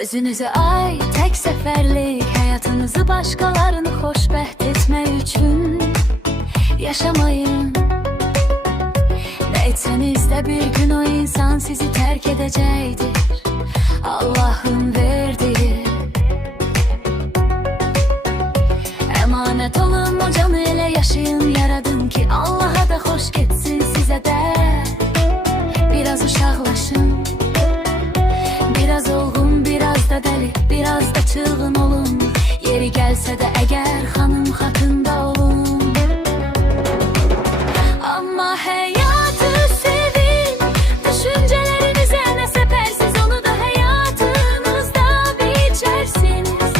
Özünüze ait tek seferlik hayatınızı başkalarını xoşbəxt etmək üçün yaşamayın. Ne etseniz de bir gün o insan sizi terk edecektir. Allah'ın verdiği emanet olun, o canı ele yaşayın, yaradın ki Allah'a da hoş getsin, size de. Biraz uşaqlaşın, biraz olgun, biraz da deli, biraz da çılgın olun. Yeri gelse de eğer hanım hakkında olun. Ama hayatı sevin, düşüncelerinize ne sepersiz onu da hayatınızda biçersiniz.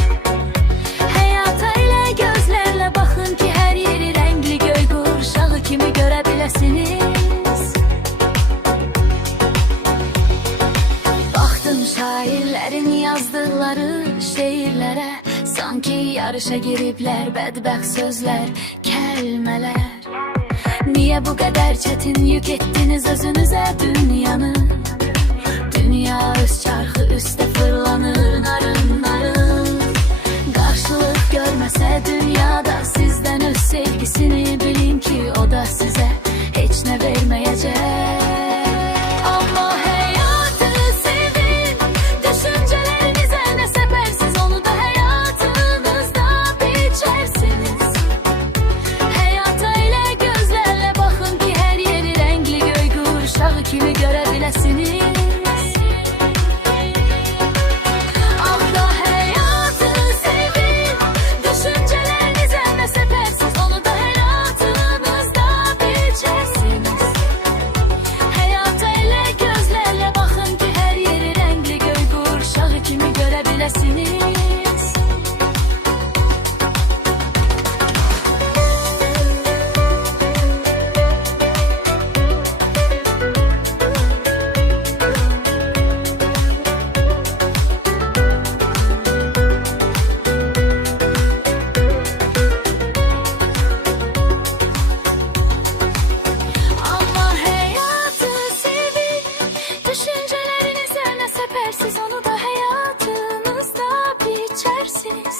Hayata ile gözlerle bakın ki her yeri renkli, göy kuşağı kimi görebilirsiniz. Baktım şairlerin yazdıkları şiirlere, sanki yarışa giripler bədbəxt sözler, kəlmələr. Niye bu kadar çetin yük ettiniz özünüze dünyanı? Dünya öz çarxı üstə fırlanır, narın narın. Karşılık görmese dünyada sizden öz sevgisini, bilin ki o da size hiç ne vermeyecek. Ama hayatı sevin, düşüncelerinize ne sepersiz onu da hayatınızda biçersiniz. Hayata ile gözlerle bakın ki her yeri renkli, göy kuşağı kimi görebilirsiniz. Ah da hayatı sevin, düşüncelerinize ne sepersiz onu da hayatınızda biçersiniz. Hayata ile gözlerle bakın ki her yeri renkli, göy kuşağı kimi görebilirsiniz. Ama hayatı sevin, düşüncelerinize ne sepersiz onu da hayatınızda biçersiniz.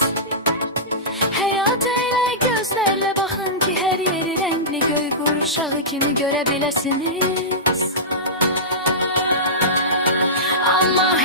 Hayata ile gözlerle bakın ki her yeri renkli, göy kuşağı kimi görebilirsiniz. Ama